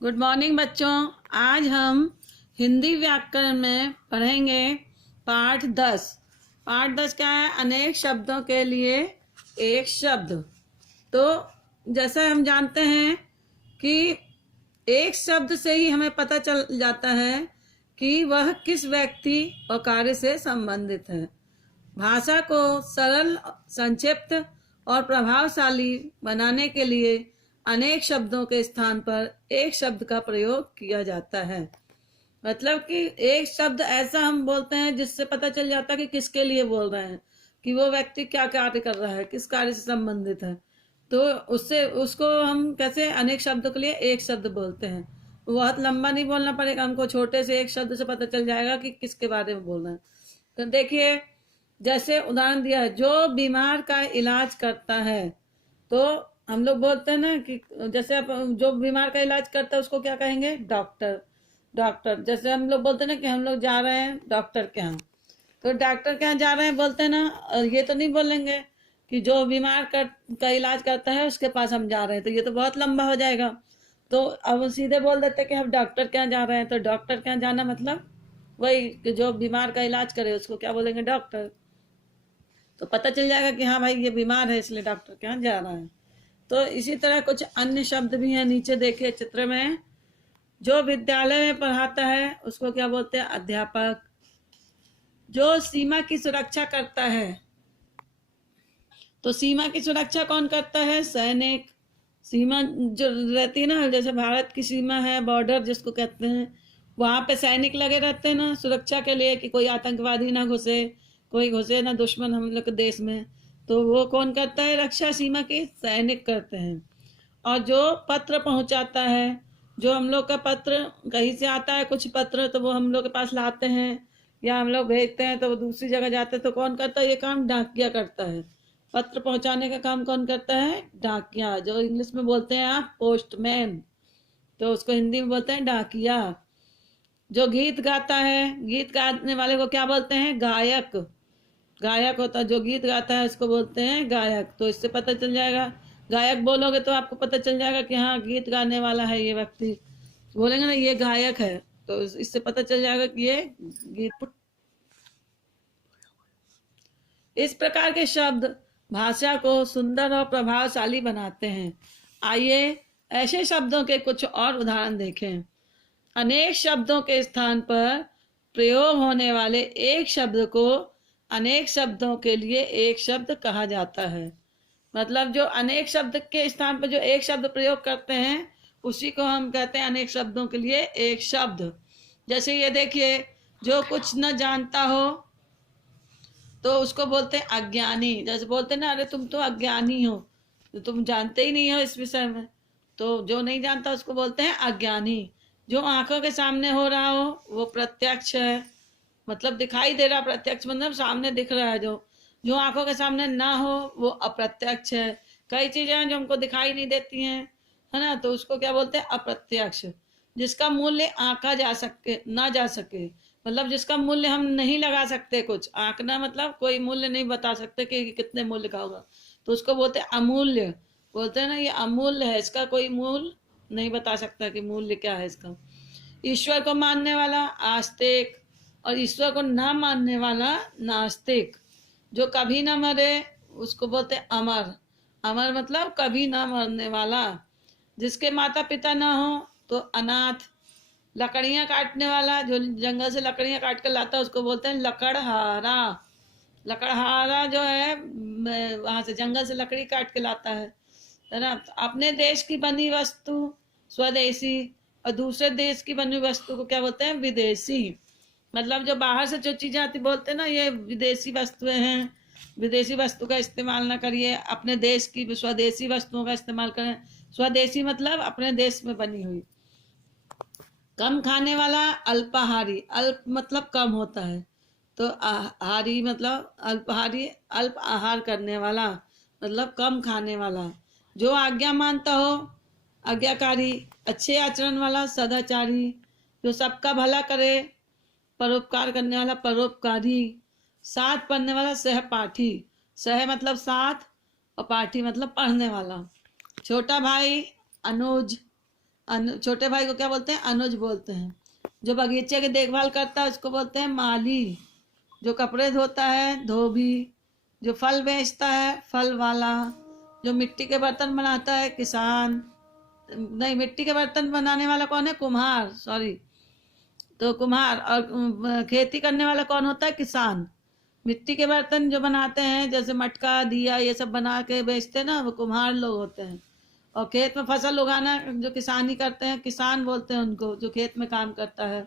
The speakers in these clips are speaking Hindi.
गुड मॉर्निंग बच्चों। आज हम हिंदी व्याकरण में पढ़ेंगे पाठ 10। पाठ 10 क्या है? अनेक शब्दों के लिए एक शब्द। तो जैसे हम जानते हैं कि एक शब्द से ही हमें पता चल जाता है कि वह किस व्यक्ति और कार्य से संबंधित है। भाषा को सरल, संक्षिप्त और प्रभावशाली बनाने के लिए अनेक शब्दों के स्थान पर एक शब्द का प्रयोग किया जाता है। मतलब कि एक शब्द ऐसा हम बोलते हैं जिससे पता चल जाता है कि किसके लिए बोल रहे हैं, कि वो व्यक्ति क्या कार्य कर रहा है, किस कार्य से संबंधित है। तो उससे उसको हम कैसे अनेक शब्दों के लिए एक शब्द बोलते हैं। बहुत लंबा नहीं बोलना पड़ेगा हमको, छोटे से एक शब्द से पता चल जाएगा कि किसके बारे में बोल रहे हैं। तो देखिए, जैसे उदाहरण दिया है, जो बीमार का इलाज करता है। तो हम लोग बोलते हैं ना कि जैसे आप जो बीमार का इलाज करता है उसको क्या कहेंगे? डॉक्टर। डॉक्टर जैसे हम लोग बोलते हैं ना कि हम लोग जा रहे हैं डॉक्टर के यहाँ, तो डॉक्टर के यहाँ जा रहे हैं बोलते हैं ना। और ये तो नहीं बोलेंगे कि जो बीमार का इलाज करता है उसके पास हम जा रहे हैं, तो ये तो बहुत लंबा हो जाएगा। तो अब सीधे बोल देते कि हम डॉक्टर के यहाँ जा रहे हैं। तो डॉक्टर के यहाँ जाना मतलब वही कि जो बीमार का इलाज करे उसको क्या बोलेंगे? डॉक्टर। तो पता चल जाएगा कि हाँ भाई ये बीमार है इसलिए डॉक्टर के यहाँ जा रहा है। तो इसी तरह कुछ अन्य शब्द भी हैं, नीचे देखिए चित्र में। जो विद्यालय में पढ़ाता है उसको क्या बोलते हैं? अध्यापक। जो सीमा की सुरक्षा करता है, तो सीमा की सुरक्षा कौन करता है? सैनिक। सीमा जो रहती है ना, जैसे भारत की सीमा है, बॉर्डर जिसको कहते हैं, वहां पे सैनिक लगे रहते हैं ना सुरक्षा के लिए, कि कोई आतंकवादी ना घुसे, कोई घुसे ना दुश्मन हम लोग के देश में। तो वो कौन करता है रक्षा? सीमा की सैनिक करते हैं। और जो पत्र पहुंचाता है, जो हम लोग का पत्र कहीं से आता है, कुछ पत्र तो वो हम लोग के पास लाते हैं या हम लोग भेजते हैं तो वो दूसरी जगह जाते हैं, तो कौन करता है ये काम? डाकिया करता है। पत्र पहुंचाने का काम कौन करता है? डाकिया। जो इंग्लिश में बोलते हैं आप पोस्टमैन, तो उसको हिंदी में बोलते हैं डाकिया। जो गीत गाता है, गीत गाने वाले को क्या बोलते हैं? गायक। गायक होता है जो गीत गाता है उसको बोलते हैं गायक। तो इससे पता चल जाएगा, गायक बोलोगे तो आपको पता चल जाएगा कि हाँ गीत गाने वाला है ये व्यक्ति। बोलेंगे ना ये गायक है, तो इससे पता चल जाएगा कि ये गीत। इस प्रकार के शब्द भाषा को सुंदर और प्रभावशाली बनाते हैं। आइए ऐसे शब्दों के कुछ और उदाहरण देखें। अनेक शब्दों के स्थान पर प्रयोग होने वाले एक शब्द को अनेक शब्दों के लिए एक शब्द कहा जाता है। मतलब जो अनेक शब्द के स्थान पर जो एक शब्द प्रयोग करते हैं उसी को हम कहते हैं अनेक शब्दों के लिए एक शब्द। जैसे ये देखिए, जो कुछ न जानता हो तो उसको बोलते हैं अज्ञानी। जैसे बोलते हैं ना, अरे तुम तो अज्ञानी हो, तो तुम जानते ही नहीं हो इस विषय में। तो जो नहीं जानता उसको बोलते हैं अज्ञानी। जो आंखों के सामने हो रहा हो वो प्रत्यक्ष है, मतलब दिखाई दे रहा। प्रत्यक्ष मतलब सामने दिख रहा है। जो जो आंखों के सामने ना हो वो अप्रत्यक्ष है। कई चीजें हैं जो हमको दिखाई नहीं देती हैं, है ना, तो उसको क्या बोलते हैं? अप्रत्यक्ष। जिसका मूल्य आंका जा सके ना जा सके, मतलब जिसका मूल्य हम नहीं लगा सकते। कुछ आंकना मतलब कोई मूल्य नहीं बता सकते कि कितने मूल्य का होगा, तो उसको बोलते हैं अमूल्य। बोलते हैं ना ये अमूल्य है, इसका कोई मूल्य नहीं बता सकता कि मूल्य क्या है इसका। ईश्वर को मानने वाला आस्तिक और ईश्वर को ना मानने वाला नास्तिक। जो कभी ना मरे उसको बोलते हैं अमर। अमर मतलब कभी ना मरने वाला। जिसके माता पिता ना हो तो अनाथ। लकड़ियां काटने वाला, जो जंगल से लकड़ियां काट कर लाता है उसको बोलते हैं लकड़हारा। लकड़हारा जो है वहां से जंगल से लकड़ी काट के लाता है ना। अपने देश की बनी वस्तु स्वदेशी और दूसरे देश की बनी वस्तु को क्या बोलते हैं? विदेशी। मतलब जो बाहर से जो चीजें आती बोलते हैं ना ये विदेशी वस्तुएं हैं। विदेशी वस्तु का इस्तेमाल ना करिए, अपने देश की स्वदेशी वस्तुओं का इस्तेमाल करें। स्वदेशी मतलब अपने देश में बनी हुई। कम खाने वाला अल्पाहारी। अल्प मतलब कम होता है, तो आहारी मतलब अल्पाहारी, अल्प आहार करने वाला मतलब कम खाने वाला। जो आज्ञा मानता हो आज्ञाकारी। अच्छे आचरण वाला सदाचारी। जो सबका भला करे, परोपकार करने वाला परोपकारी। साथ पढ़ने वाला सहपाठी। सह मतलब साथ और पाठी मतलब पढ़ने वाला। छोटा भाई अनुज। छोटे भाई को क्या बोलते हैं? अनुज बोलते हैं। जो बगीचे की देखभाल करता है उसको बोलते हैं माली। जो कपड़े धोता है धोबी। जो फल बेचता है फल वाला। जो मिट्टी के बर्तन बनाता है किसान। नहीं, मिट्टी के बर्तन बनाने वाला कौन है? कुम्हार, सॉरी। तो कुम्हार। और खेती करने वाला कौन होता है? किसान। मिट्टी के बर्तन जो बनाते हैं जैसे मटका, दिया, ये सब बना के बेचते हैं ना, वो कुम्हार लोग होते हैं। और खेत में फसल उगाना जो किसानी करते हैं, किसान बोलते हैं उनको, जो खेत में काम करता है,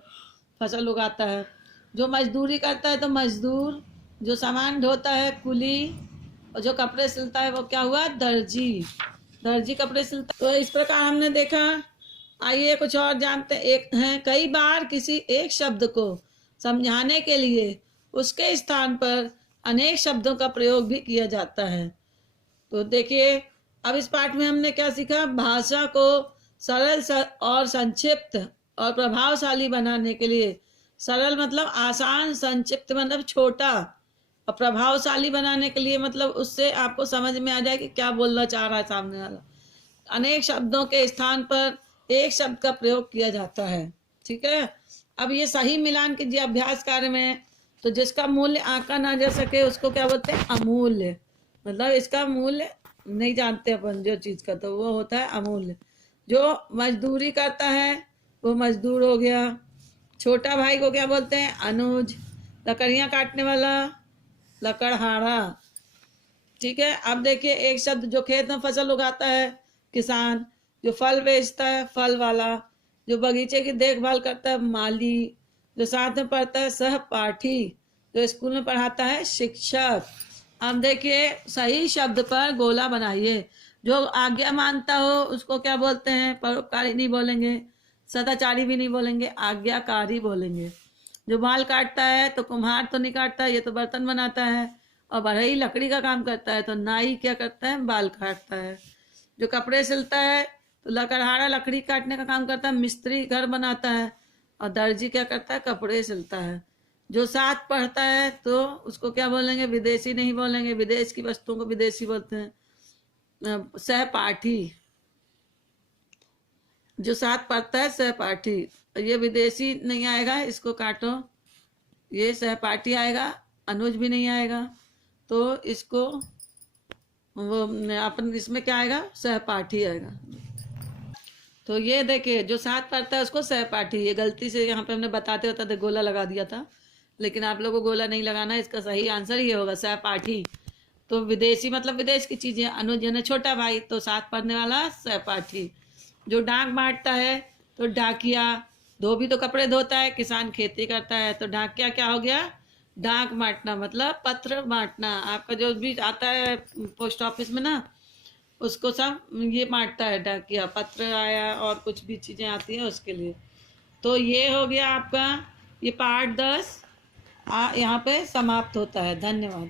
फसल उगाता है। जो मजदूरी करता है तो मजदूर। जो सामान ढोता है कुली। और जो कपड़े सिलता है वो क्या हुआ? दर्जी। दर्जी कपड़े सिलता है। तो इस प्रकार हमने देखा। आइए कुछ और जानते हैं। एक है, कई बार किसी एक शब्द को समझाने के लिए उसके स्थान पर अनेक शब्दों का प्रयोग भी किया जाता है। तो देखिए, अब इस पाठ में हमने क्या सीखा? भाषा को सरल और संक्षिप्त और प्रभावशाली बनाने के लिए, सरल मतलब आसान, संक्षिप्त मतलब छोटा, और प्रभावशाली बनाने के लिए मतलब उससे आपको समझ में आ जाए कि क्या बोलना चाह रहा है सामने वाला। अनेक शब्दों के स्थान पर एक शब्द का प्रयोग किया जाता है। ठीक है। अब ये सही मिलान कीजिए अभ्यास कार्य में। तो जिसका मूल्य आंका ना जा सके उसको क्या बोलते हैं? अमूल्य। मतलब इसका मूल्य नहीं जानते अपन जो चीज का, तो वो होता है अमूल्य। जो मजदूरी करता है वो मजदूर हो गया। छोटा भाई को क्या बोलते हैं? अनुज। लकड़ियां काटने वाला लकड़हारा। ठीक है। अब देखिए एक शब्द, जो खेत में फसल उगाता है किसान। जो फल बेचता है फल वाला। जो बगीचे की देखभाल करता है माली। जो साथ में पढ़ता है सहपाठी। जो स्कूल में पढ़ाता है शिक्षक। अब देखिए सही शब्द पर गोला बनाइए। जो आज्ञा मानता हो उसको क्या बोलते हैं? परोपकारी नहीं बोलेंगे, सदाचारी भी नहीं बोलेंगे, आज्ञाकारी बोलेंगे। जो बाल काटता है तो कुम्हार तो नहीं काटता, ये तो बर्तन बनाता है। और बढ़ई लकड़ी का काम करता है, तो नाई क्या करता है? बाल काटता है। जो कपड़े सिलता है तो लकड़हारा लकड़ी काटने का काम करता है, मिस्त्री घर बनाता है। और दर्जी क्या करता है? कपड़े सिलता है। जो साथ पढ़ता है तो उसको क्या बोलेंगे? विदेशी नहीं बोलेंगे, विदेश की वस्तुओं को विदेशी बोलते हैं। सहपाठी। जो साथ पढ़ता है सहपाठी। ये विदेशी नहीं आएगा, इसको काटो। ये सहपाठी आएगा, अनुज भी नहीं आएगा, तो इसको वो अपन इसमें क्या आएगा? सहपाठी आएगा। तो ये देखिए जो साथ पढ़ता है उसको सहपाठी। ये गलती से यहाँ पे हमने बताते होता गोला लगा दिया था, लेकिन आप लोगों को गोला नहीं लगाना है। इसका सही आंसर ये होगा सहपाठी। तो विदेशी मतलब विदेश की चीजें। अनुज यानी छोटा भाई, तो साथ पढ़ने वाला सहपाठी। जो डाक बांटता है तो डाकिया। धोबी तो कपड़े धोता है, किसान खेती करता है, तो डाकिया क्या हो गया? डाक बांटना मतलब पत्र बांटना। आपका जो भी आता है पोस्ट ऑफिस में ना, उसको सब ये बांटता है डाकिया। पत्र आया और कुछ भी चीजें आती हैं उसके लिए। तो ये हो गया आपका ये पाठ 10 यहाँ पे समाप्त होता है। धन्यवाद।